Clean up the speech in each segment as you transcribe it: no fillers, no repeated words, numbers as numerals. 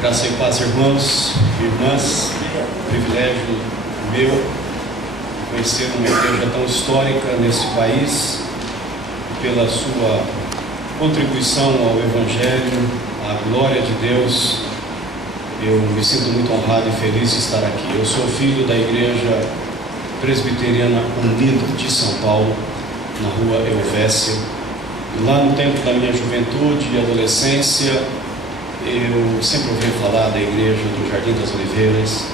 Graça e paz, irmãos e irmãs. Privilégio meu conhecer uma igreja tão histórica nesse país, pela sua contribuição ao Evangelho, à glória de Deus. Eu me sinto muito honrado e feliz de estar aqui. Eu sou filho da Igreja Presbiteriana Unida de São Paulo, na rua Elvésia. Lá no tempo da minha juventude e adolescência, eu sempre ouvi falar da igreja do Jardim das Oliveiras,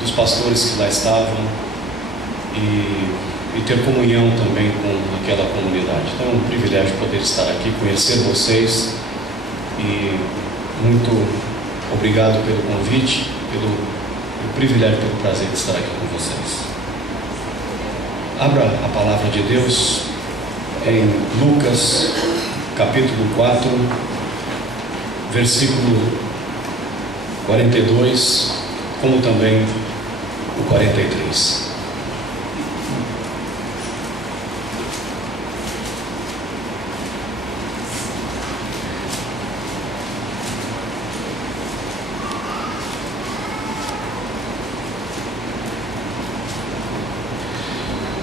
dos pastores que lá estavam, e ter comunhão também com aquela comunidade. Então é um privilégio poder estar aqui, conhecer vocês, e muito obrigado pelo convite, pelo privilégio, pelo prazer de estar aqui com vocês. Abra a palavra de Deus em Lucas capítulo 4, versículo 42, como também o 43.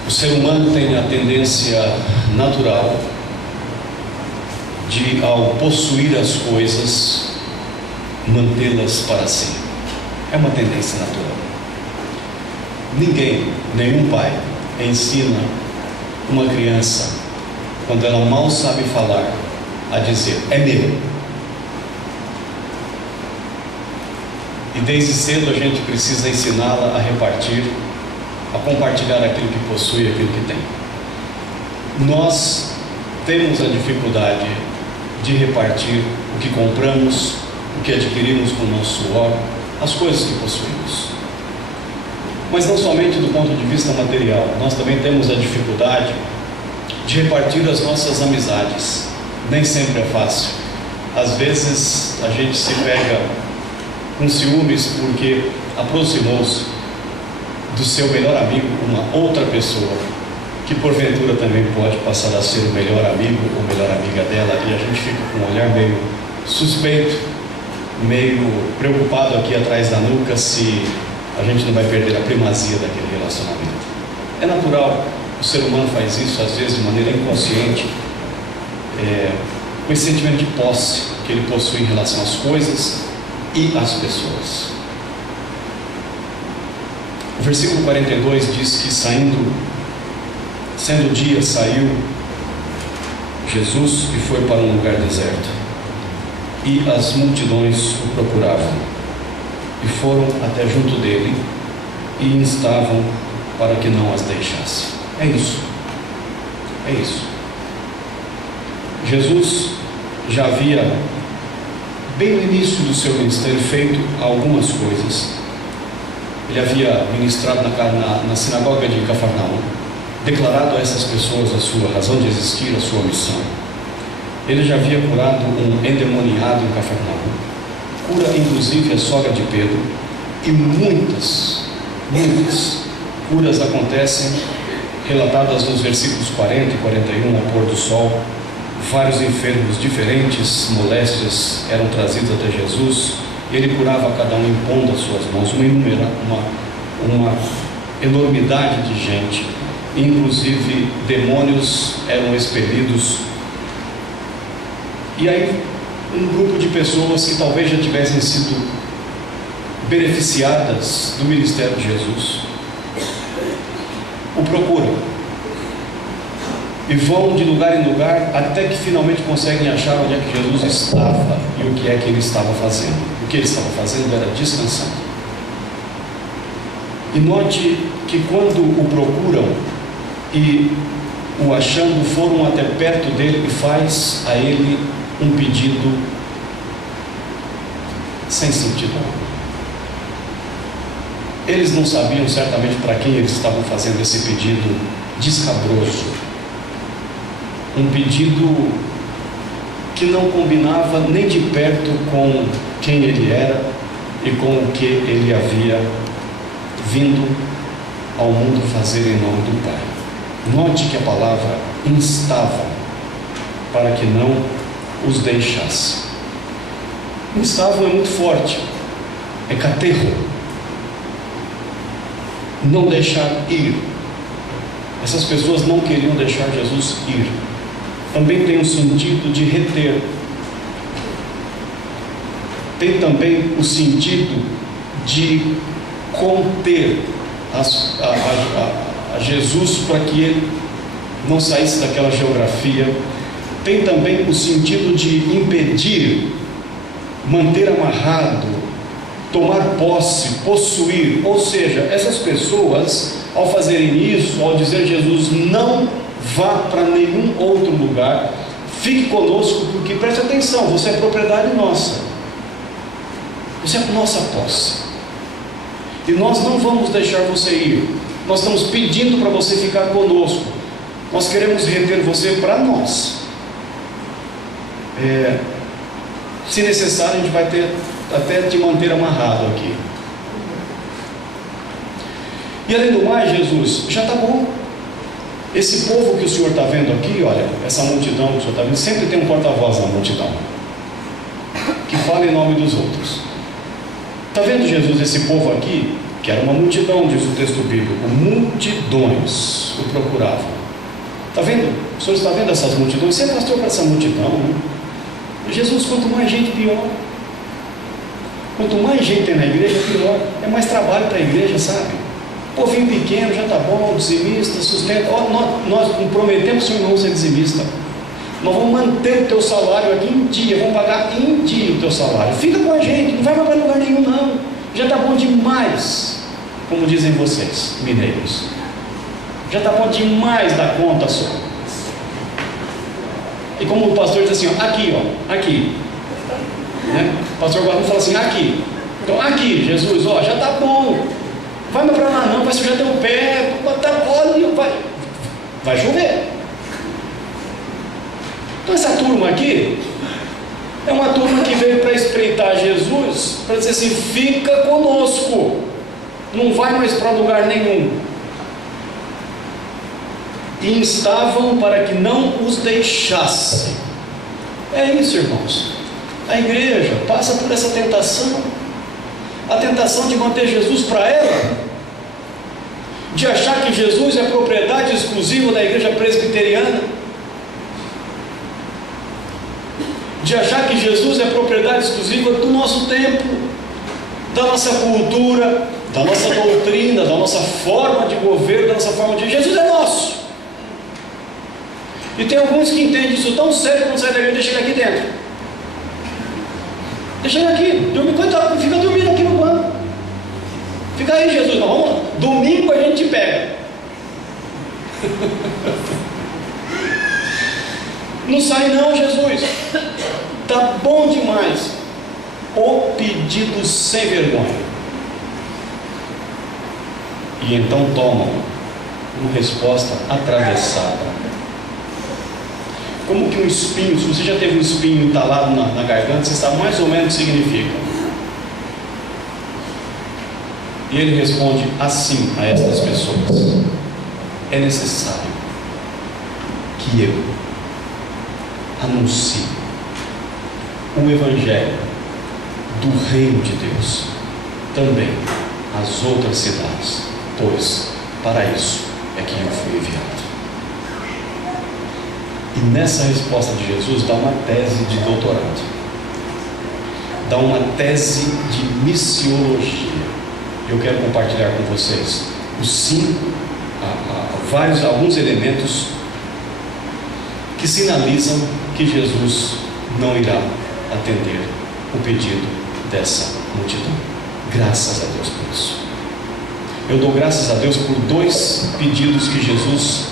O ser humano tem a tendência natural de, ao possuir as coisas, mantê-las para si. É uma tendência natural. Ninguém, nenhum pai, ensina uma criança, quando ela mal sabe falar, a dizer: é meu. E desde cedo a gente precisa ensiná-la a repartir, a compartilhar aquilo que possui, aquilo que tem. Nós temos a dificuldade de repartir o que compramos, o que adquirimos com o nosso suor, as coisas que possuímos. Mas não somente do ponto de vista material, nós também temos a dificuldade de repartir as nossas amizades. Nem sempre é fácil. Às vezes a gente se pega com ciúmes porque aproximou-se do seu melhor amigo uma outra pessoa, que porventura também pode passar a ser o melhor amigo ou melhor amiga dela, e a gente fica com um olhar meio suspeito, meio preocupado aqui atrás da nuca se a gente não vai perder a primazia daquele relacionamento. É natural, o ser humano faz isso às vezes de maneira inconsciente, com esse sentimento de posse que ele possui em relação às coisas e às pessoas. O versículo 42 diz que sendo dia, saiu Jesus e foi para um lugar deserto, e as multidões o procuravam, e foram até junto dele, e instavam para que não as deixasse. É isso. Jesus já havia, bem no início do seu ministério, feito algumas coisas. Ele havia ministrado na sinagoga de Cafarnaum, declarado a essas pessoas a sua razão de existir, a sua missão. Ele já havia curado um endemoniado em Cafarnaum, cura inclusive a sogra de Pedro, e muitas curas acontecem, relatadas nos versículos 40 e 41 ao pôr do sol. Vários enfermos, diferentes moléstias eram trazidos até Jesus. Ele curava cada um impondo as suas mãos, uma enormidade de gente, inclusive demônios eram expelidos. E aí um grupo de pessoas que talvez já tivessem sido beneficiadas do ministério de Jesus o procuram e vão de lugar em lugar até que finalmente conseguem achar onde é que Jesus estava e o que é que ele estava fazendo. O que ele estava fazendo era descansando. E note que quando o procuram e o achando, foram até perto dele e faz a ele um pedido sem sentido algum. Eles não sabiam certamente para quem eles estavam fazendo esse pedido descabroso, um pedido que não combinava nem de perto com quem ele era e com o que ele havia vindo ao mundo fazer em nome do Pai. Note que a palavra instava para que não os deixasse. Estavam é muito forte, é caterro, não deixar ir. Essas pessoas não queriam deixar Jesus ir. Também tem um sentido de reter, tem também o sentido de conter a Jesus para que ele não saísse daquela geografia. Tem também o sentido de impedir, manter amarrado, tomar posse, possuir. Ou seja, essas pessoas, ao fazerem isso, ao dizer Jesus, não vá para nenhum outro lugar, fique conosco, porque preste atenção, você é propriedade nossa, você é nossa posse, e nós não vamos deixar você ir. Nós estamos pedindo para você ficar conosco, nós queremos reter você para nós. Se necessário, a gente vai ter até te manter amarrado aqui. E além do mais, Jesus, já está bom. Esse povo que o Senhor está vendo aqui, olha, essa multidão que o Senhor está vendo, sempre tem um porta-voz na multidão, que fala em nome dos outros. Está vendo, Jesus, esse povo aqui, que era uma multidão, diz o texto bíblico, multidões o procuravam. Está vendo? O Senhor está vendo essas multidões? Você é pastor para essa multidão, né? Jesus, quanto mais gente, pior. Quanto mais gente tem na igreja, pior. É mais trabalho para a igreja, sabe? Povinho pequeno, já está bom, dizimista, sustenta. Nós não prometemos, Senhor, não ser dizimista. Nós vamos manter o teu salário aqui em dia, vamos pagar em dia o teu salário. Fica com a gente, não vai para lugar nenhum, não. Já está bom demais, como dizem vocês, mineiros. Já está bom demais da conta só. E como o pastor diz assim, ó, aqui, ó, aqui, né? O pastor Guarani fala assim, aqui. Então, aqui, Jesus, ó, já está bom. Vai mais para lá não, vai sujar teu pé, olha, vai chover. Então essa turma aqui é uma turma que veio para espreitar Jesus, para dizer assim, fica conosco, não vai mais para lugar nenhum. E instavam para que não os deixasse. É isso, irmãos. A igreja passa por essa tentação, a tentação de manter Jesus para ela, de achar que Jesus é propriedade exclusiva da igreja presbiteriana, de achar que Jesus é propriedade exclusiva do nosso tempo, da nossa cultura, da nossa doutrina, da nossa forma de governo, da nossa forma de... Jesus é nosso. E tem alguns que entendem isso tão sério quando sai da igreja, deixa ele aqui dentro. Deixa ele aqui, coitado, fica dormindo aqui no banco. Fica aí, Jesus, não, vamos lá. Domingo a gente te pega. Não sai não, Jesus. Tá bom demais. O pedido sem vergonha. E então tomam uma resposta atravessada. Como que um espinho, se você já teve um espinho entalado na garganta, você sabe mais ou menos o que significa. E ele responde assim a estas pessoas: é necessário que eu anuncie o Evangelho do Reino de Deus também às outras cidades, pois para isso é que eu fui enviado. E nessa resposta de Jesus dá uma tese de doutorado, dá uma tese de missiologia. Eu quero compartilhar com vocês alguns elementos que sinalizam que Jesus não irá atender o pedido dessa multidão. Graças a Deus por isso. Eu dou graças a Deus por dois pedidos que Jesus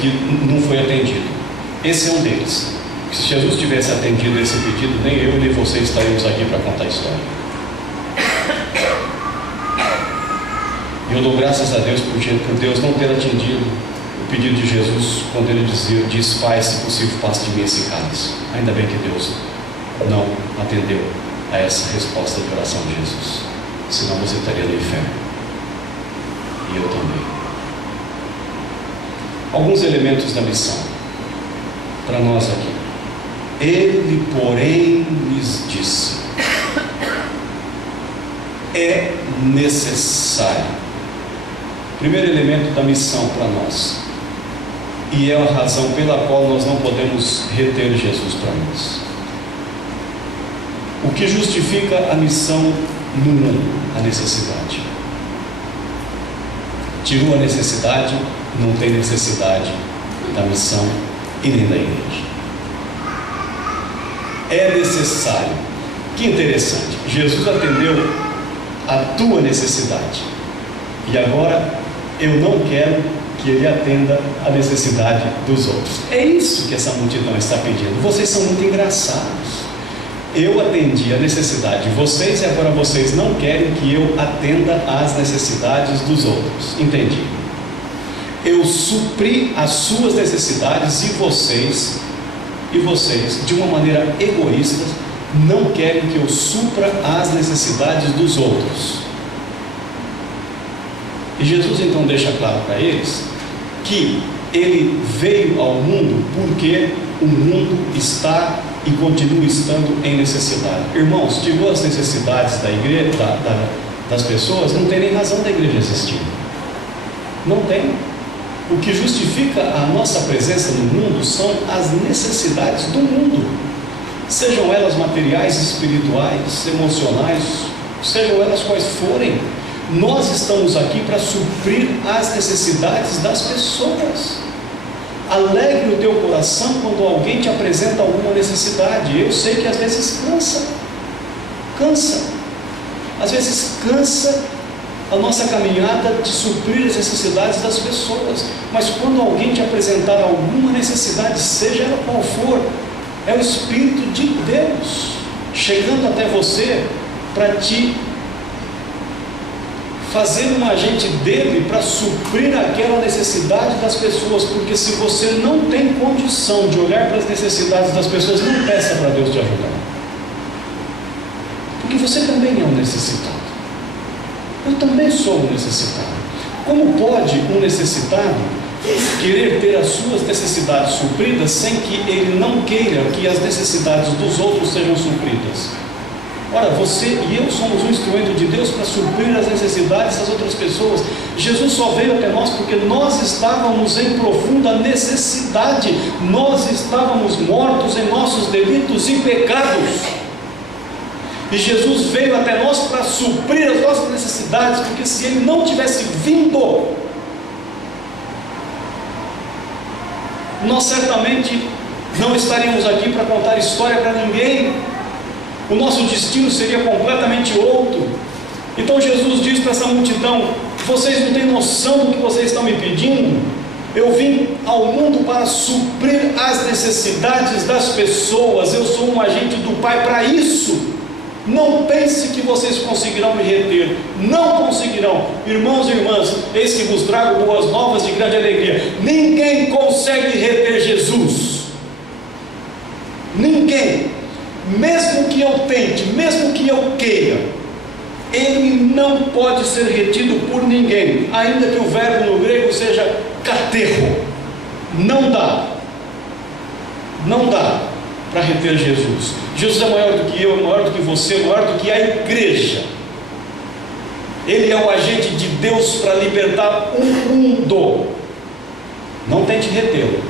que não foi atendido. Esse é um deles. Se Jesus tivesse atendido esse pedido, nem eu nem você estaríamos aqui para contar a história. E eu dou graças a Deus por Deus não ter atendido o pedido de Jesus quando ele diz: Pai, se possível, passe de mim esse cálice. Ainda bem que Deus não atendeu a essa resposta de oração de Jesus, senão você estaria no inferno, e eu também. Alguns elementos da missão para nós aqui. Ele, porém, lhes disse: é necessário. Primeiro elemento da missão para nós, e é a razão pela qual nós não podemos reter Jesus para nós. O que justifica a missão no mundo? A necessidade. Tirou a necessidade, não tem necessidade da missão e nem da igreja. É necessário. Que interessante, Jesus atendeu a tua necessidade, e agora eu não quero que ele atenda a necessidade dos outros. É isso que essa multidão está pedindo. Vocês são muito engraçados. Eu atendi a necessidade de vocês e agora vocês não querem que eu atenda às necessidades dos outros. Entendi. Eu supri as suas necessidades e vocês, de uma maneira egoísta, não querem que eu supra as necessidades dos outros. E Jesus então deixa claro para eles que ele veio ao mundo porque o mundo está e continua estando em necessidade. Irmãos, tirou as necessidades da igreja, das pessoas, não tem nem razão da igreja existir. Não tem. O que justifica a nossa presença no mundo são as necessidades do mundo, sejam elas materiais, espirituais, emocionais, sejam elas quais forem. Nós estamos aqui para suprir as necessidades das pessoas. Alegre o teu coração quando alguém te apresenta alguma necessidade. Eu sei que às vezes cansa, às vezes cansa a nossa caminhada de suprir as necessidades das pessoas, mas quando alguém te apresentar alguma necessidade, seja ela qual for, é o Espírito de Deus chegando até você para te fazer um agente dele para suprir aquela necessidade das pessoas. Porque se você não tem condição de olhar para as necessidades das pessoas, não peça para Deus te ajudar, porque você também é um necessitado. Eu também sou um necessitado. Como pode um necessitado querer ter as suas necessidades supridas sem que ele não queira que as necessidades dos outros sejam supridas? Ora, você e eu somos um instrumento de Deus para suprir as necessidades das outras pessoas. Jesus só veio até nós porque nós estávamos em profunda necessidade. Nós estávamos mortos em nossos delitos e pecados. E Jesus veio até nós para suprir as nossas necessidades, porque se Ele não tivesse vindo, nós certamente não estaríamos aqui para contar história para ninguém. O nosso destino seria completamente outro. Então Jesus diz para essa multidão: vocês não têm noção do que vocês estão me pedindo? Eu vim ao mundo para suprir as necessidades das pessoas. Eu sou um agente do Pai para isso. Não pense que vocês conseguirão me reter. Não conseguirão. Irmãos e irmãs, eis que vos trago boas novas de grande alegria. Ninguém consegue reter Jesus. Ninguém. Mesmo que eu tente, mesmo que eu queira, ele não pode ser retido por ninguém, ainda que o verbo no grego seja katerro. Não dá para reter Jesus. Jesus é maior do que eu, é maior do que você, é maior do que a igreja. Ele é o agente de Deus para libertar o mundo. Não tente retê-lo,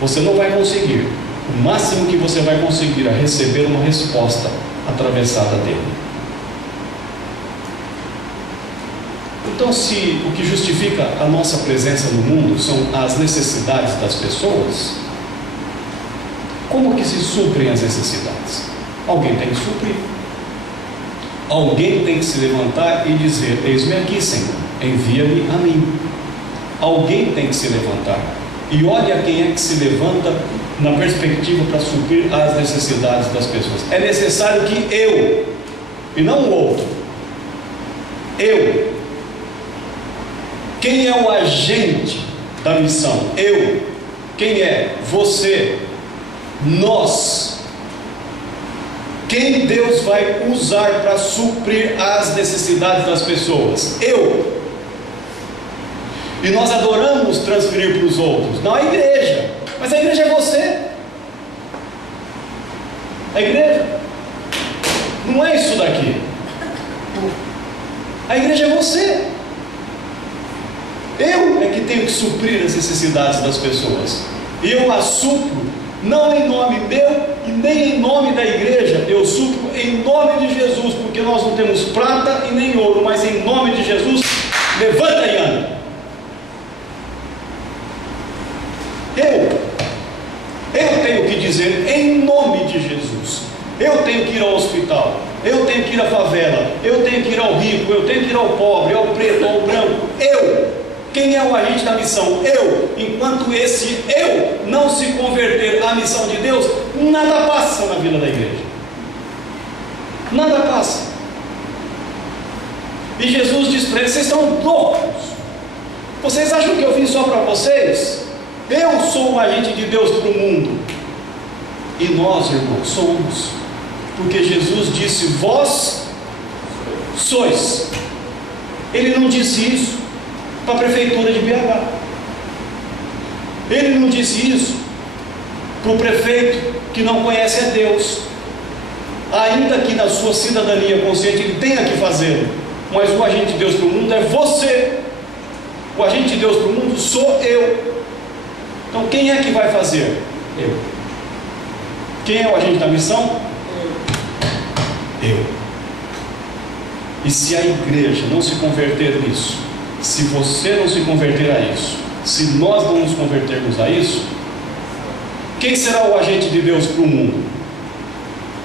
você não vai conseguir. O máximo que você vai conseguir é receber uma resposta atravessada dele. Então, se o que justifica a nossa presença no mundo são as necessidades das pessoas, como que se suprem as necessidades? Alguém tem que suprir. Alguém tem que se levantar e dizer: eis-me aqui, Senhor, envia-me a mim. Alguém tem que se levantar. E olha quem é que se levanta na perspectiva para suprir as necessidades das pessoas. É necessário que eu, e não o outro, eu. Quem é o agente da missão? Eu. Quem é? Você. Nós. Quem Deus vai usar para suprir as necessidades das pessoas? Eu. E nós adoramos transferir para os outros. Não a igreja, mas a igreja é você. A igreja não é isso daqui. A igreja é você. Eu é que tenho que suprir as necessidades das pessoas. Eu as supro, não em nome meu e nem em nome da igreja. Eu supro em nome de Jesus, porque nós não temos prata e nem ouro, mas em nome de Jesus, levanta e anda. Eu tenho que dizer em nome de Jesus. Eu tenho que ir ao hospital, eu tenho que ir à favela, eu tenho que ir ao rico, eu tenho que ir ao pobre, ao preto, ao branco. Quem é o agente da missão? Enquanto esse eu não se converter à missão de Deus, nada passa na vida da igreja. Nada passa. E Jesus diz para eles: vocês estão loucos? Vocês acham que eu vim só para vocês? Eu sou o agente de Deus para o mundo. E nós, irmãos, somos. Porque Jesus disse: vós sois. Ele não disse isso para a prefeitura de BH. Ele não disse isso para o prefeito que não conhece a Deus, ainda que na sua cidadania consciente ele tenha que fazê-lo. Mas o agente de Deus para o mundo é você. O agente de Deus para o mundo sou eu. Então quem é que vai fazer? Eu. Quem é o agente da missão? Eu. E se a igreja não se converter nisso, se você não se converter a isso, se nós não nos convertermos a isso, quem será o agente de Deus para o mundo?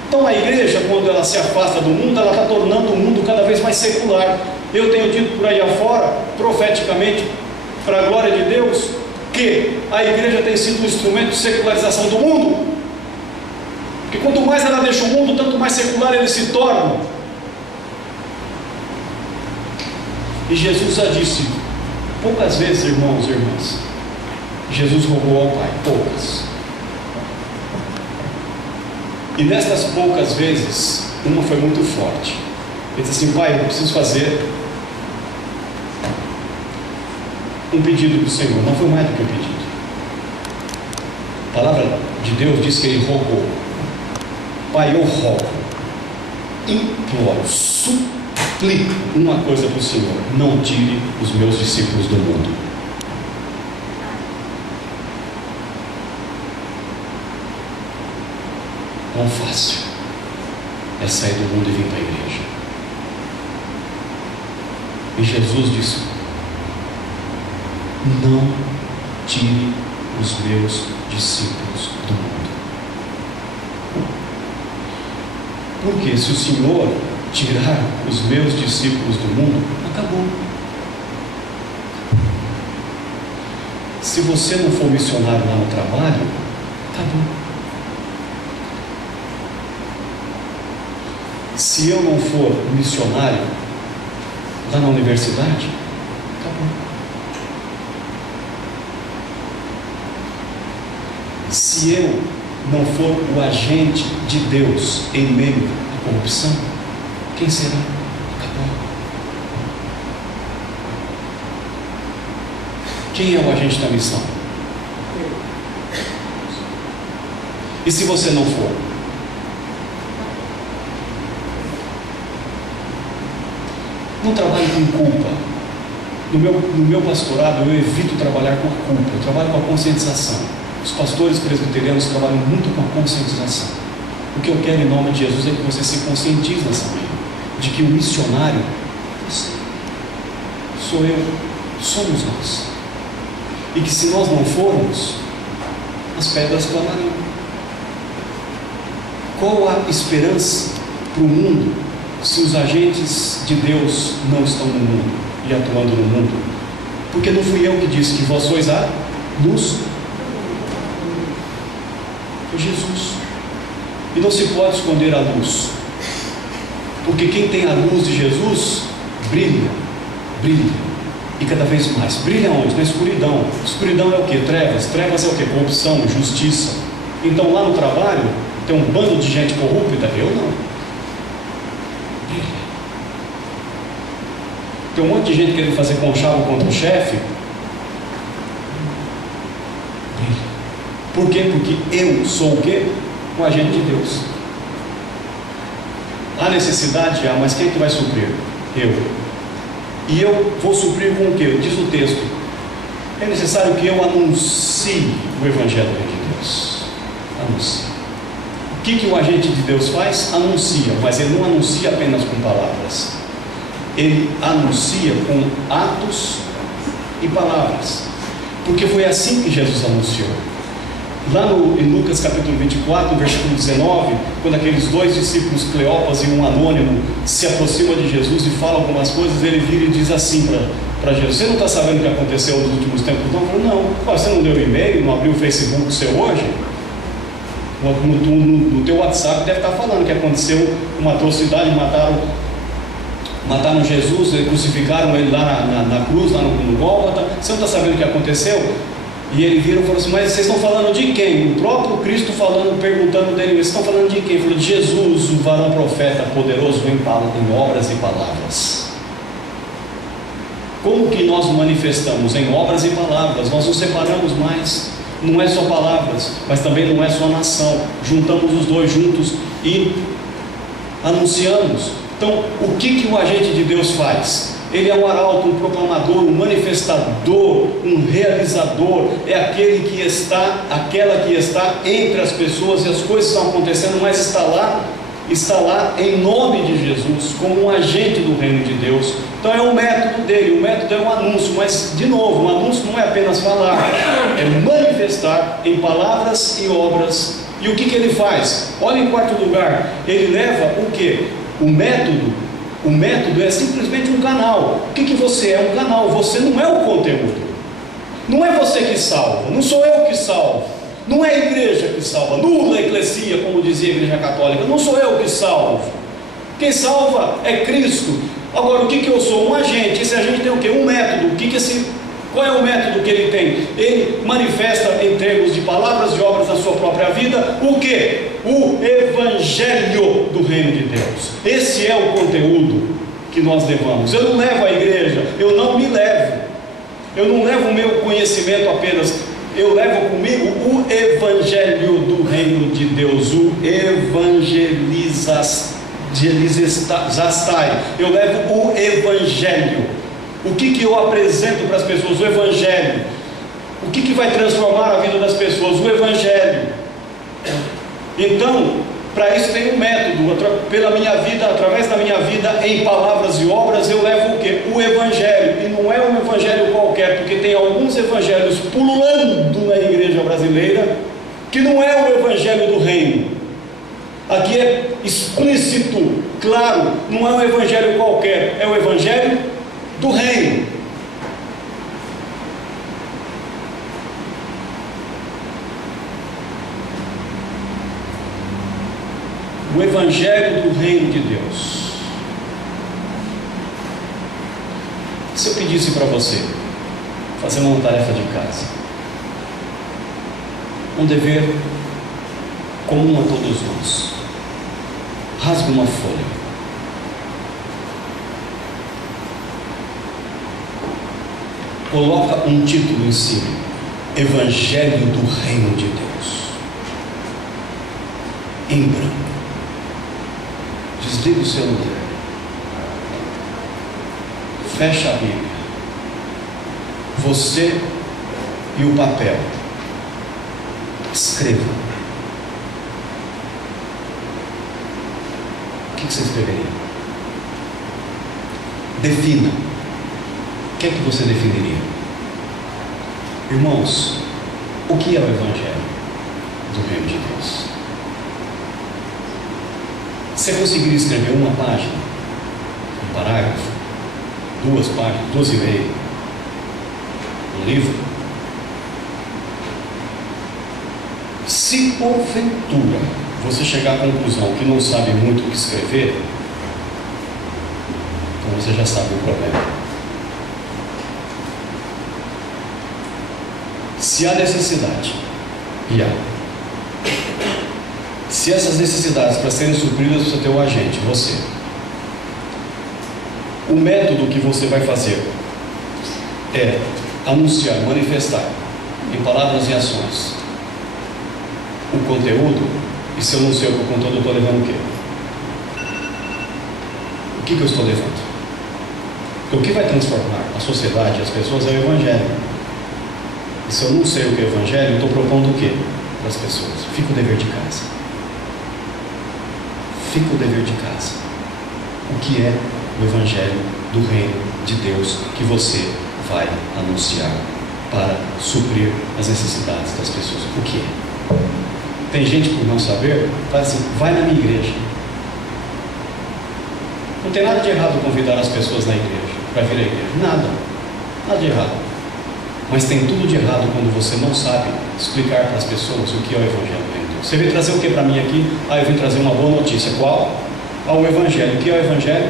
Então a igreja, quando ela se afasta do mundo, ela está tornando o mundo cada vez mais secular. Eu tenho dito por aí afora, profeticamente, para a glória de Deus, que a igreja tem sido um instrumento de secularização do mundo. Porque quanto mais ela deixa o mundo, tanto mais secular ele se torna. E Jesus já disse poucas vezes, irmãos e irmãs, Jesus rogou ao Pai, poucas. E nestas poucas vezes, uma foi muito forte. Ele disse assim: Pai, eu preciso fazer um pedido do Senhor. Não foi mais do que um pedido. A palavra de Deus diz que ele rogou. Pai, eu rogo, imploro, suplico uma coisa para o Senhor: não tire os meus discípulos do mundo. Quão fácil é sair do mundo e vir para a igreja. E Jesus disse: não tire os meus discípulos do mundo. Porque se o Senhor tirar os meus discípulos do mundo, acabou. Se você não for missionário lá no trabalho, acabou. Se eu não for missionário lá na universidade, acabou. Se eu não for o agente de Deus em meio à corrupção, quem será? Acabou. Quem é o agente da missão? E se você não for? Não trabalhe com culpa. No meu pastorado eu evito trabalhar com culpa, eu trabalho com a conscientização. Os pastores presbiterianos trabalham muito com a conscientização. O que eu quero em nome de Jesus é que você se conscientize nessa manhã, de que o missionário, você, sou eu, somos nós. E que se nós não formos, as pedras clamariam. Qual a esperança para o mundo se os agentes de Deus não estão no mundo e atuando no mundo? Porque não fui eu que disse que vós sois a luz. Foi Jesus. E não se pode esconder a luz, porque quem tem a luz de Jesus brilha, brilha, e cada vez mais. Brilha onde? Na escuridão. Escuridão é o que? Trevas. Trevas é o que? Corrupção, injustiça. Então lá no trabalho tem um bando de gente corrupta? Eu não. Brilha. Tem um monte de gente querendo fazer conchavo contra o chefe? Brilha. Por quê? Porque eu sou o quê? Um agente de Deus. Há necessidade? Há, mas quem é que vai suprir? Eu. E eu vou suprir com o quê? Diz o texto: é necessário que eu anuncie o Evangelho de Deus. Anuncie. O que o agente de Deus faz? Anuncia, mas ele não anuncia apenas com palavras. Ele anuncia com atos e palavras. Porque foi assim que Jesus anunciou. Lá em Lucas capítulo 24, versículo 19, quando aqueles dois discípulos, Cleopas e um anônimo, se aproximam de Jesus e falam algumas coisas, ele vira e diz assim para Jesus: você não está sabendo o que aconteceu nos últimos tempos? Não, eu falo, não. Você não deu e-mail, não abriu o Facebook seu hoje? No teu WhatsApp deve estar falando que aconteceu uma atrocidade, mataram Jesus, crucificaram ele lá na cruz, lá no Gólgota. Você não está sabendo o que aconteceu? E ele vira e falou assim: mas vocês estão falando de quem? O próprio Cristo falando, perguntando dele: vocês estão falando de quem? Ele falou: de Jesus, o varão profeta, poderoso em obras e palavras. Como que nós manifestamos? Em obras e palavras. Nós não separamos mais. Não é só palavras, mas também não é só nação. Juntamos os dois juntos e anunciamos. Então, o que o agente de Deus faz? Ele é um arauto, um proclamador, um manifestador, um realizador. É aquela que está entre as pessoas, e as coisas estão acontecendo, mas está lá em nome de Jesus, como um agente do reino de Deus. Então é o método dele, o método é um anúncio, mas de novo, um anúncio não é apenas falar, é manifestar em palavras e obras. E o que ele faz? Olha, em quarto lugar, ele leva o que? O método é simplesmente um canal. O que você é? Um canal. Você não é o conteúdo. Não é você que salva. Não sou eu que salvo. Não é a igreja que salva. Nulla eclesia, como dizia a igreja católica. Não sou eu que salvo. Quem salva é Cristo. Agora, o que eu sou? Um agente. Esse agente tem o quê? Um método. Qual é o método que ele tem? Ele manifesta em termos de palavras e obras da sua própria vida o que? O Evangelho do Reino de Deus. Esse é o conteúdo que nós levamos. Eu não levo a igreja, eu não me levo. Eu não levo o meu conhecimento apenas. Eu levo comigo o Evangelho do Reino de Deus, o evangelizastai. Eu levo o Evangelho. O que eu apresento para as pessoas? O Evangelho. O que vai transformar a vida das pessoas? O Evangelho. Então, para isso tem um método. Pela minha vida, através da minha vida, em palavras e obras, eu levo o quê? O Evangelho. E não é um Evangelho qualquer, porque tem alguns evangelhos pululando na igreja brasileira, que não é o Evangelho do Reino. Aqui é explícito, claro, não é um Evangelho qualquer, é o Evangelho do Reino. O Evangelho do Reino de Deus. Se eu pedisse para você fazer uma tarefa de casa, um dever comum a todos nós, rasgue uma folha, coloca um título em cima: Evangelho do Reino de Deus, em branco. Desliga o celular, fecha a Bíblia, você e o papel, escreva. O que você escreveria? Defina. O que é que você definiria? Irmãos, o que é o Evangelho do Reino de Deus? Você conseguiria escrever uma página, um parágrafo, 2 páginas, 2,5, um livro? Se porventura você chegar à conclusão que não sabe muito o que escrever, então você já sabe o problema. Se há necessidade, e há, se essas necessidades para serem supridas, você tem um agente, você. O método que você vai fazer é anunciar, manifestar, em palavras e ações, o conteúdo. E se eu não sei o conteúdo, eu estou levando o quê? o que eu estou levando. Porque o que vai transformar a sociedade e as pessoas é o Evangelho. E se eu não sei o que é o Evangelho, eu estou propondo o quê para as pessoas? Fica o dever de casa. Fica o dever de casa. O que é o Evangelho do Reino de Deus que você vai anunciar para suprir as necessidades das pessoas? O que é? Tem gente, por não saber, fala assim: vai na minha igreja. Não tem nada de errado convidar as pessoas na igreja, para vir à igreja. Nada de errado. Mas tem tudo de errado quando você não sabe explicar para as pessoas o que é o Evangelho de Deus. Você veio trazer o que para mim aqui? Eu vim trazer uma boa notícia. Qual? O Evangelho. O que é o Evangelho?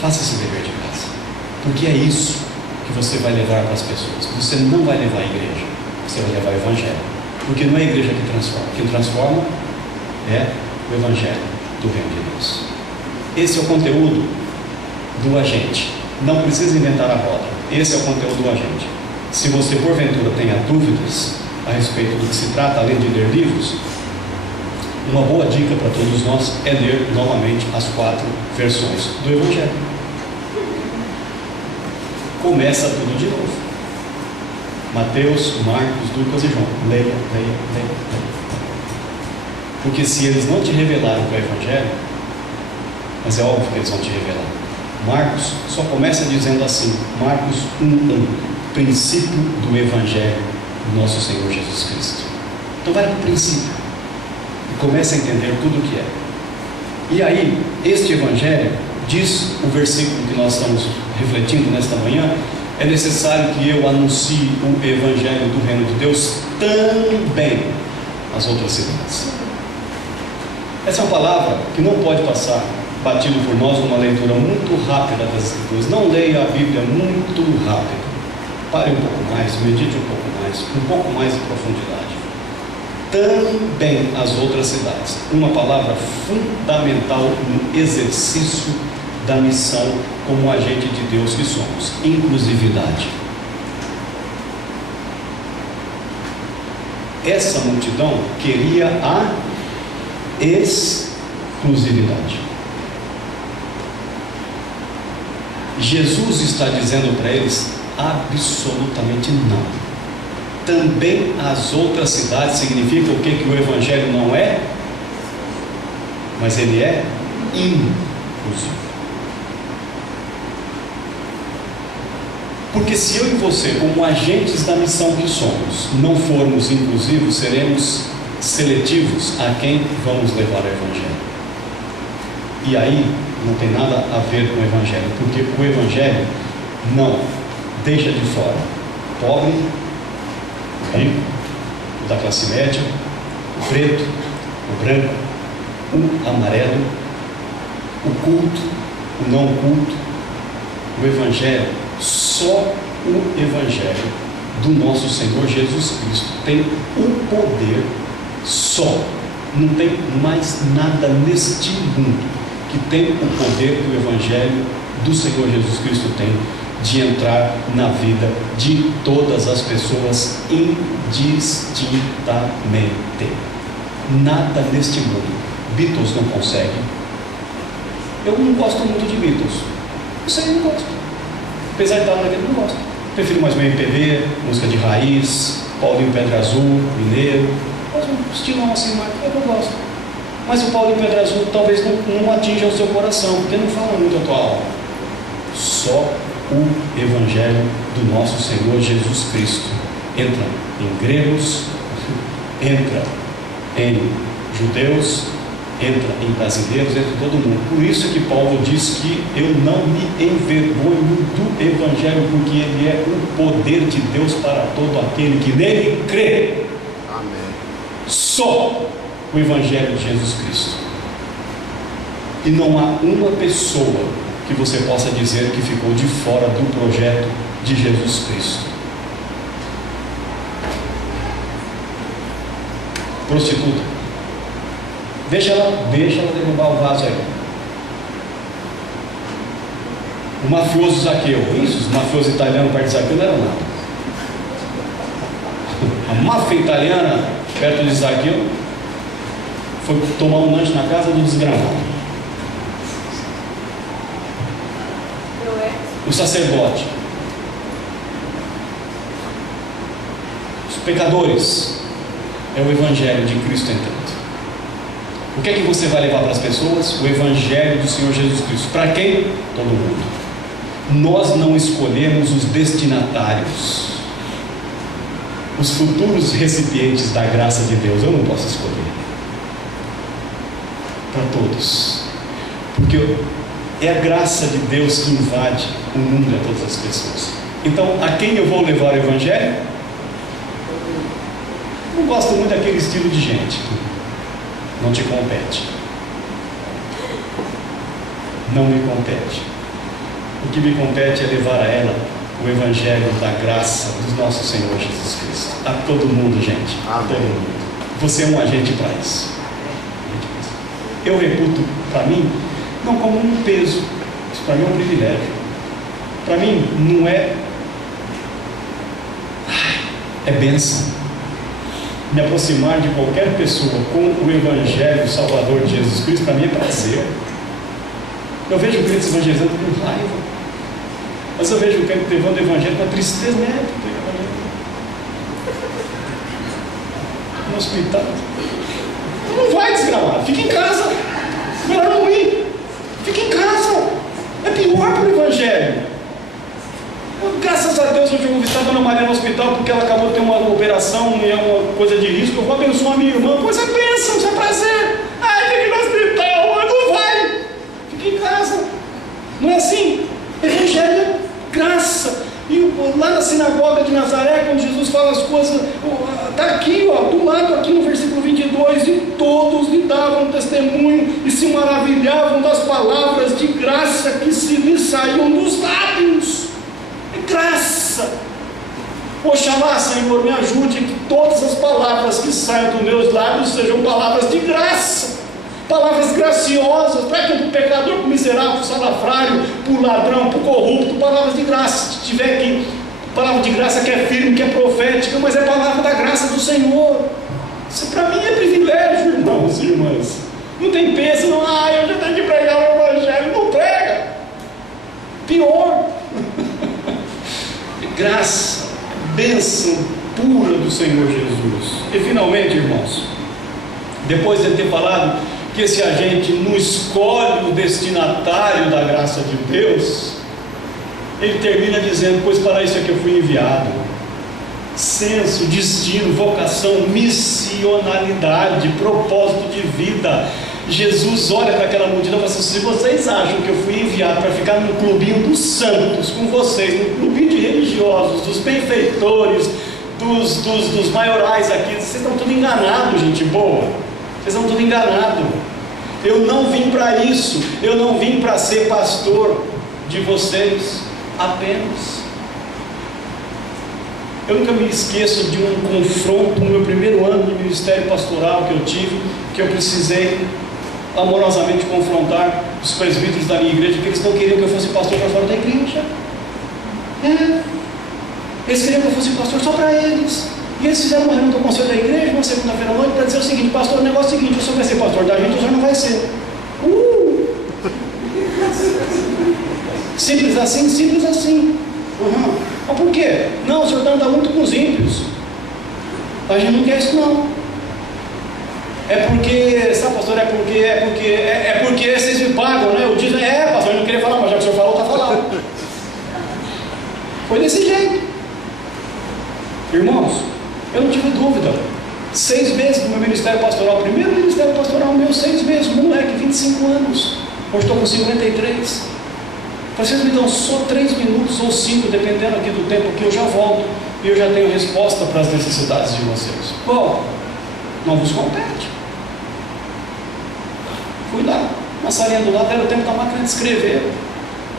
Faça esse dever de casa, porque é isso que você vai levar para as pessoas. Você não vai levar a igreja, você vai levar o Evangelho, porque não é a igreja que transforma. Quem transforma é o Evangelho do Reino de Deus. Esse é o conteúdo do agente. Não precisa inventar a roda. Esse é o conteúdo do agente. Se você porventura tenha dúvidas a respeito do que se trata, além de ler livros, uma boa dica para todos nós é ler novamente as 4 versões do Evangelho. Começa tudo de novo. Mateus, Marcos, Lucas e João. Leia. Porque se eles não te revelaram o Evangelho, mas é óbvio que eles vão te revelar. Marcos só começa dizendo assim, Marcos 1:1, princípio do Evangelho do nosso Senhor Jesus Cristo. Então vai para o princípio e começa a entender tudo o que é. E aí, este Evangelho, diz o versículo que nós estamos refletindo nesta manhã, é necessário que eu anuncie o Evangelho do Reino de Deus também às outras cidades. Essa é uma palavra que não pode passar batido por nós numa leitura muito rápida das Escrituras. Não leia a Bíblia muito rápido. Pare um pouco mais, medite um pouco mais de profundidade. Também as outras cidades. Uma palavra fundamental no exercício da missão como agente de Deus que somos: inclusividade. Essa multidão queria a exclusividade. Jesus está dizendo para eles absolutamente não. Também as outras cidades significa o que? Que o Evangelho não é, mas ele é inclusivo. Porque se eu e você, como agentes da missão que somos, não formos inclusivos, seremos seletivos a quem vamos levar o Evangelho. E aí não tem nada a ver com o Evangelho, porque o Evangelho não deixa de fora o pobre, o rico, o da classe média, o preto, o branco, o amarelo, o culto, o não culto. O Evangelho, só o Evangelho do nosso Senhor Jesus Cristo tem o poder, só, não tem mais nada neste mundo que tem o poder que o Evangelho do Senhor Jesus Cristo tem de entrar na vida de todas as pessoas indistintamente. Nada neste mundo. Beatles não consegue. Eu não gosto muito de Beatles. Isso aí eu não gosto. Apesar de estar naquele, eu não gosto. Prefiro mais uma MPB, música de raiz, Paulinho Pedra Azul, Mineiro. Mas um estilão assim, mais eu não gosto. Mas o Paulinho Pedra Azul talvez não atinja o seu coração, porque não fala muito a tua alma. Só o Evangelho do nosso Senhor Jesus Cristo entra em gregos, entra em judeus, entra em brasileiros, entra em todo mundo. Por isso que Paulo diz que eu não me envergonho do Evangelho, porque ele é o poder de Deus para todo aquele que nele crê. Amém. Só o Evangelho de Jesus Cristo. E não há uma pessoa que você possa dizer que ficou de fora do projeto de Jesus Cristo. Prostituta, deixa ela derrubar o vaso aí. O mafioso Zaqueu, isso, os mafiosos italianos perto de Zaqueu não eram nada. A máfia italiana perto de Zaqueu foi tomar um lanche na casa do desgramado. O sacerdote. Os pecadores. É o Evangelho de Cristo entrando. O que é que você vai levar para as pessoas? O Evangelho do Senhor Jesus Cristo. Para quem? Todo mundo. Nós não escolhemos os destinatários, os futuros recipientes da graça de Deus. Eu não posso escolher. Para todos. Porque é a graça de Deus que invade o mundo a todas as pessoas. Então, a quem eu vou levar o Evangelho? Não gosto muito daquele estilo de gente. Não te compete. Não me compete. O que me compete é levar a ela o Evangelho da graça do nosso Senhor Jesus Cristo. A todo mundo, gente. A todo mundo. Você é um agente para isso. Eu reputo para mim, não como um peso. Isso para mim é um privilégio. Para mim não é... É bênção. Me aproximar de qualquer pessoa com o Evangelho Salvador de Jesus Cristo, para mim é prazer. Eu vejo crentes evangelizando com raiva, mas eu vejo o crente levando o Evangelho com tristeza, né? No hospital. Não vai desgramar, fica em casa. Melhor não ir. Fica em casa. É pior para o Evangelho. Graças a Deus, hoje eu vou visitar a Dona Maria no hospital porque ela acabou de ter uma operação e é uma coisa de risco. Eu vou abençoar a minha irmã. Pois é bênção, isso é prazer. Ai, fica no hospital, mas não vai. Fica em casa. Não é assim? Evangelho é graça. E lá na sinagoga de Nazaré, quando Jesus fala as coisas, está aqui, ó, do lado, aqui no versículo 22, e todos lhe davam testemunho e se maravilhavam das palavras de graça que se lhe saíam dos lábios. Graça. Oxalá, Senhor, me ajude que todas as palavras que saem dos meus lábios sejam palavras de graça, palavras graciosas, para que o pecador, para o miserável, para o salafrário, para o ladrão, para o corrupto, palavras de graça. Se tiver aqui, palavra de graça que é firme, que é profética, mas é palavra da graça do Senhor. Isso para mim é privilégio, irmãos e irmãs. Não tem peso, não. Eu já tenho que pregar o Evangelho. Não prega. Pior. Graça, bênção pura do Senhor Jesus. E finalmente, irmãos, depois de ter falado que esse agente não escolhe o destinatário da graça de Deus, ele termina dizendo: pois para isso é que eu fui enviado. Senso, destino, vocação, missionalidade, propósito de vida. Jesus olha para aquela multidão e fala assim: se vocês acham que eu fui enviado para ficar no clubinho dos santos com vocês, no clubinho de religiosos, dos benfeitores, dos maiorais aqui, vocês estão tudo enganados, gente boa. Vocês estão tudo enganados. Eu não vim para isso. Eu não vim para ser pastor de vocês apenas. Eu nunca me esqueço de um confronto no meu primeiro ano de ministério pastoral que eu tive, que eu precisei amorosamente confrontar os presbíteros da minha igreja, porque eles não queriam que eu fosse pastor para fora da igreja. Eles queriam que eu fosse pastor só para eles. E eles fizeram uma reunião do conselho da igreja, uma segunda-feira à noite, para dizer o seguinte: pastor, o negócio é o seguinte, o senhor vai ser pastor da gente, ou o senhor não vai ser. Simples assim, simples assim. Mas por quê? Não, o senhor anda muito com os ímpios. A gente não quer isso, não. É porque, sabe, pastor, é porque vocês me pagam, né? Eu disse, pastor, eu não queria falar, mas já que o senhor falou, está falando. Foi desse jeito. Irmãos, eu não tive dúvida. 6 meses no meu ministério pastoral, primeiro ministério pastoral meu, 6 meses, moleque, 25 anos. Hoje estou com 53. Vocês me dão só 3 minutos ou 5, dependendo aqui do tempo que eu já volto, e eu já tenho resposta para as necessidades de vocês. Bom, não vos compete. Fui lá, na salinha do lado, era o tempo da máquina de escrever,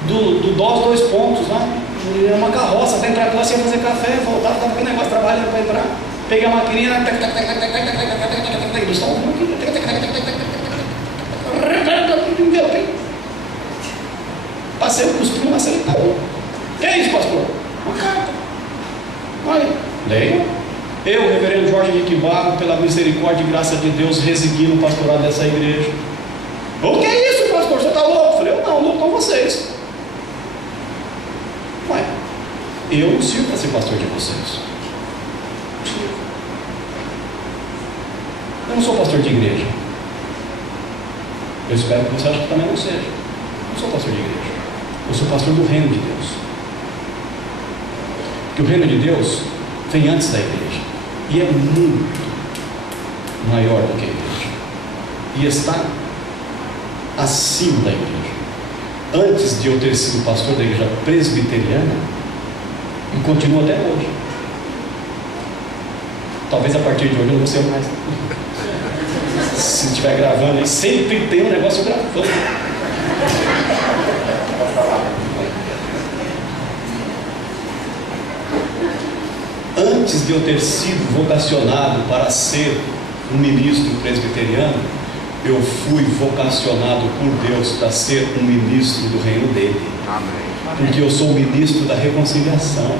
do DOS 2 pontos lá, era uma carroça, até entrar a classe, ia fazer café, voltava, estava aquele negócio trabalhando para entrar, peguei a maquininha, eles estão ouvindo aqui, passei o costume, passei o que é isso, pastor? Uma carta. Olha, leia. Eu, reverendo Jorge Henrique Barro, pela misericórdia e graça de Deus, resegui no pastorado dessa igreja. O que é isso, pastor? Você está louco? Eu falei, eu não estou com vocês. Ué, eu não sirvo para ser pastor de vocês. Eu não sou pastor de igreja. Eu espero que você ache que também não seja. Eu não sou pastor de igreja. Eu sou pastor do reino de Deus. Porque o reino de Deus vem antes da igreja. E é muito maior do que a igreja. E está acima da igreja. Antes de eu ter sido pastor da igreja presbiteriana, e continuo até hoje. Talvez a partir de hoje eu não vou ser mais. Se estiver gravando aí, sempre tem um negócio gravando. Antes de eu ter sido vocacionado para ser um ministro presbiteriano, eu fui vocacionado por Deus para ser um ministro do reino dele. Amém. Porque eu sou ministro da reconciliação.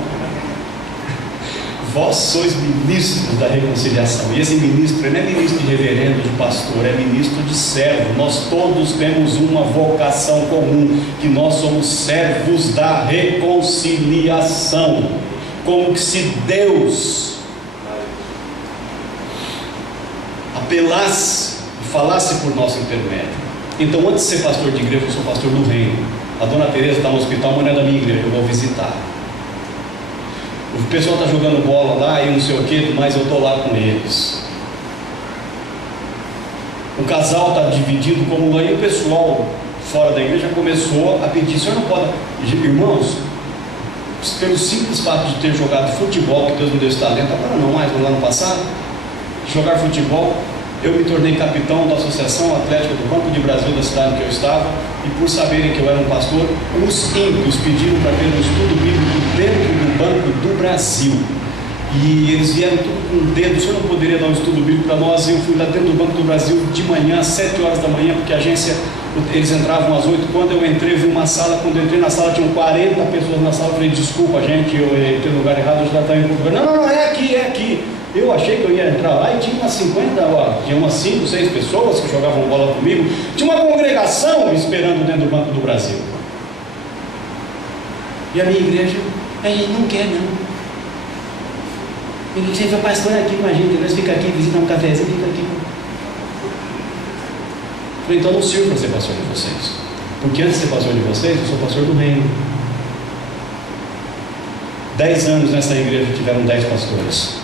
Vós sois ministros da reconciliação. E esse ministro, ele não é ministro de reverendo, de pastor, é ministro de servo. Nós todos temos uma vocação comum, que nós somos servos da reconciliação. Como que se Deus apelasse e falasse por nosso intermédio. Então, antes de ser pastor de igreja, eu sou pastor do reino. A dona Teresa está no hospital, mas não é da minha igreja, eu vou visitar. O pessoal está jogando bola lá e não sei o que, mas eu estou lá com eles. O casal está dividido como aí, o pessoal fora da igreja começou a pedir, o senhor não pode, irmãos, pelo simples fato de ter jogado futebol, que Deus me deu esse talento, agora não mais, no ano passado, jogar futebol, eu me tornei capitão da Associação Atlética do Banco de Brasil da cidade que eu estava, e por saberem que eu era um pastor, os ímpios pediram para ter um estudo bíblico dentro do Banco do Brasil, e eles vieram tudo com o dedo, o senhor não poderia dar um estudo bíblico para nós? Eu fui lá dentro do Banco do Brasil de manhã, às 7 horas da manhã, porque a agência, eles entravam às 8, quando eu entrei, eu vi uma sala, quando eu entrei na sala, tinham 40 pessoas na sala, eu falei, desculpa gente, eu entrei no lugar errado, eu já estava indo, não, é aqui, eu achei que eu ia entrar lá e tinha umas 50, tinha umas 5, 6 pessoas que jogavam bola comigo, tinha uma congregação esperando dentro do Banco do Brasil, e a minha igreja, não quer não, ele disse, pastor aqui com a gente, nós fica aqui, visita um cafezinho, fica aqui. Eu falei, então não sirvo para ser pastor de vocês, porque antes de ser pastor de vocês, eu sou pastor do reino. 10 anos nessa igreja tiveram 10 pastores,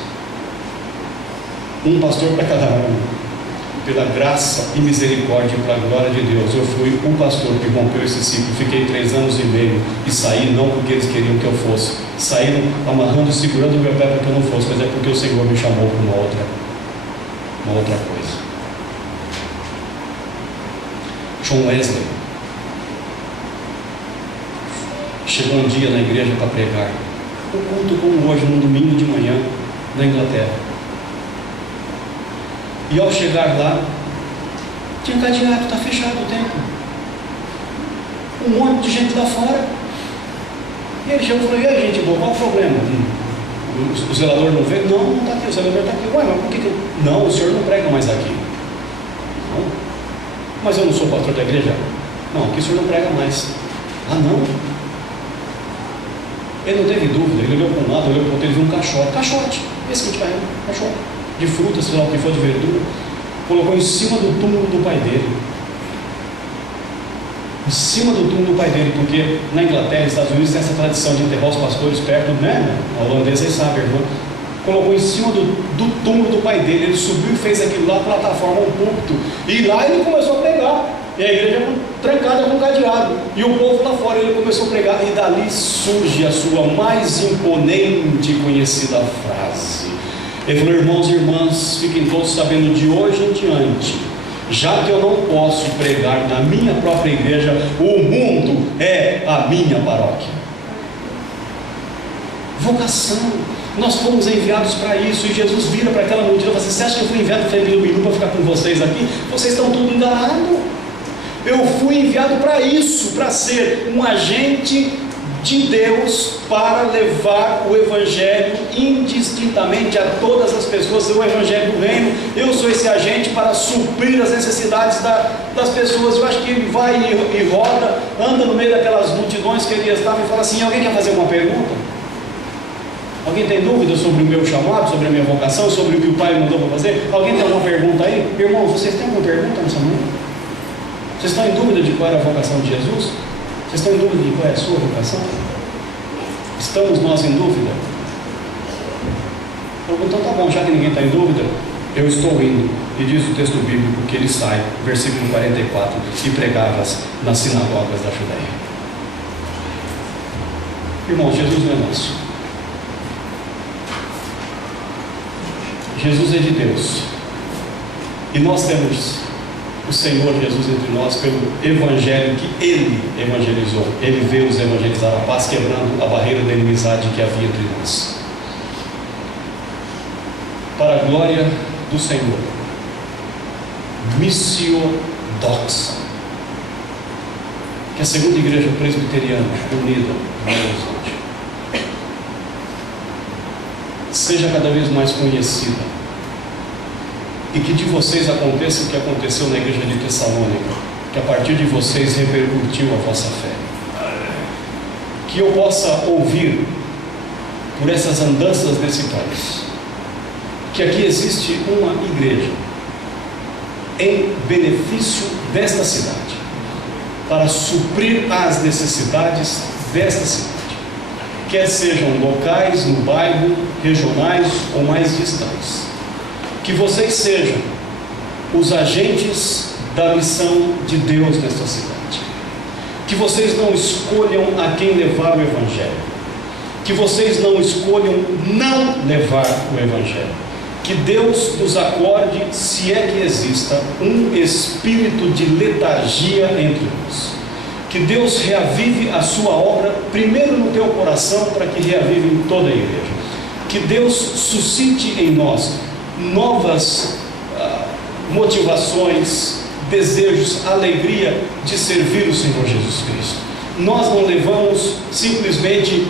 um pastor para cada um. Pela graça e misericórdia e para a glória de Deus, eu fui um pastor que rompeu esse ciclo. Fiquei 3 anos e meio e saí não porque eles queriam que eu fosse, saíram amarrando e segurando o meu pé para que eu não fosse, mas é porque o Senhor me chamou para uma outra coisa. John Wesley chegou um dia na igreja para pregar, um culto como hoje, num domingo de manhã, na Inglaterra. E ao chegar lá, tinha cadeado, está fechado o templo. Um monte de gente lá fora. E ele chegou e falou, e aí gente boa, qual o problema? O zelador não veio? Não está aqui, o zelador está aqui. Ué, mas por que? Não, o senhor não prega mais aqui. Não. Mas eu não sou pastor da igreja? Não, aqui o senhor não prega mais. Ah, não? Ele não teve dúvida, ele olhou para um lado, olhou para o outro, ele viu um caixote, esse que a gente vai, caixote, de frutas, sei lá o que for, de verdura, colocou em cima do túmulo do pai dele, em cima do túmulo do pai dele, porque na Inglaterra, nos Estados Unidos, tem essa tradição de enterrar os pastores perto, né? A holandesa aí sabe, irmão. Colocou em cima do túmulo do pai dele, ele subiu e fez aquilo lá, plataforma, um púlpito, e lá ele começou a pregar, e a igreja trancada com cadeado, e o povo lá fora, ele começou a pregar, e dali surge a sua mais imponente e conhecida frase. Ele falou, irmãos e irmãs, fiquem todos sabendo de hoje em diante, já que eu não posso pregar na minha própria igreja, o mundo é a minha paróquia. Vocação, nós fomos enviados para isso, e Jesus vira para aquela multidão e fala assim, você acha que eu fui enviado para Bilu para ficar com vocês aqui? Vocês estão tudo enganados. Eu fui enviado para isso, para ser um agente de Deus para levar o Evangelho indistintamente a todas as pessoas, o Evangelho do Reino. Eu sou esse agente para suprir as necessidades das pessoas. Eu acho que ele vai e roda, anda no meio daquelas multidões que ele estava e fala assim: alguém quer fazer uma pergunta? Alguém tem dúvida sobre o meu chamado, sobre a minha vocação, sobre o que o Pai mandou para fazer? Alguém tem alguma pergunta aí? Irmãos, vocês têm alguma pergunta nessa manhã? Vocês estão em dúvida de qual era a vocação de Jesus? Vocês estão em dúvida de qual é a sua vocação? Estamos nós em dúvida? Então tá bom, já que ninguém está em dúvida, eu estou indo. E diz o texto bíblico que ele sai, versículo 44, e pregava nas sinagogas da Judéia. Irmão, Jesus não é nosso. Jesus é de Deus. E nós temos o Senhor Jesus entre nós pelo Evangelho que Ele evangelizou. Ele veio nos evangelizar a paz, quebrando a barreira da inimizade que havia entre nós. Para a glória do Senhor. Missio Doxa. Que a segunda igreja presbiteriana unida no horizonte seja cada vez mais conhecida. E que de vocês aconteça o que aconteceu na igreja de Tessalônica, que a partir de vocês repercutiu a vossa fé. Que eu possa ouvir por essas andanças desse país que aqui existe uma igreja em benefício desta cidade, para suprir as necessidades desta cidade, quer sejam locais, no bairro, regionais ou mais distantes. Que vocês sejam os agentes da missão de Deus nesta cidade. Que vocês não escolham a quem levar o Evangelho. Que vocês não escolham não levar o Evangelho. Que Deus nos acorde, se é que exista, um espírito de letargia entre nós. Que Deus reavive a sua obra primeiro no teu coração, para que reavive em toda a igreja. Que Deus suscite em nós novas motivações, desejos, alegria de servir o Senhor Jesus Cristo. Nós não levamos simplesmente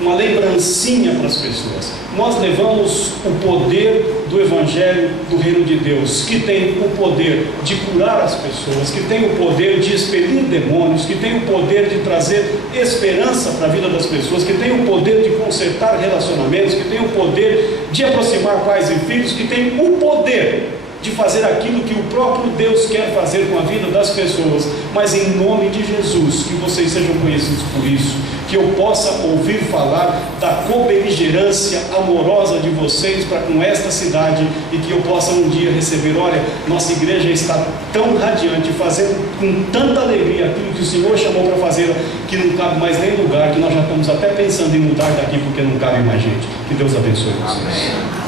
uma lembrancinha para as pessoas. Nós levamos o poder do Evangelho do Reino de Deus, que tem o poder de curar as pessoas, que tem o poder de expelir demônios, que tem o poder de trazer esperança para a vida das pessoas, que tem o poder de consertar relacionamentos, que tem o poder de aproximar pais e filhos, que tem o poder de fazer aquilo que o próprio Deus quer fazer com a vida das pessoas. Mas em nome de Jesus, que vocês sejam conhecidos por isso, que eu possa ouvir falar da cobeligerância amorosa de vocês para com esta cidade, e que eu possa um dia receber: olha, nossa igreja está tão radiante, fazendo com tanta alegria aquilo que o Senhor chamou para fazer, que não cabe mais nem lugar, que nós já estamos até pensando em mudar daqui porque não cabe mais gente. Que Deus abençoe vocês. Amém.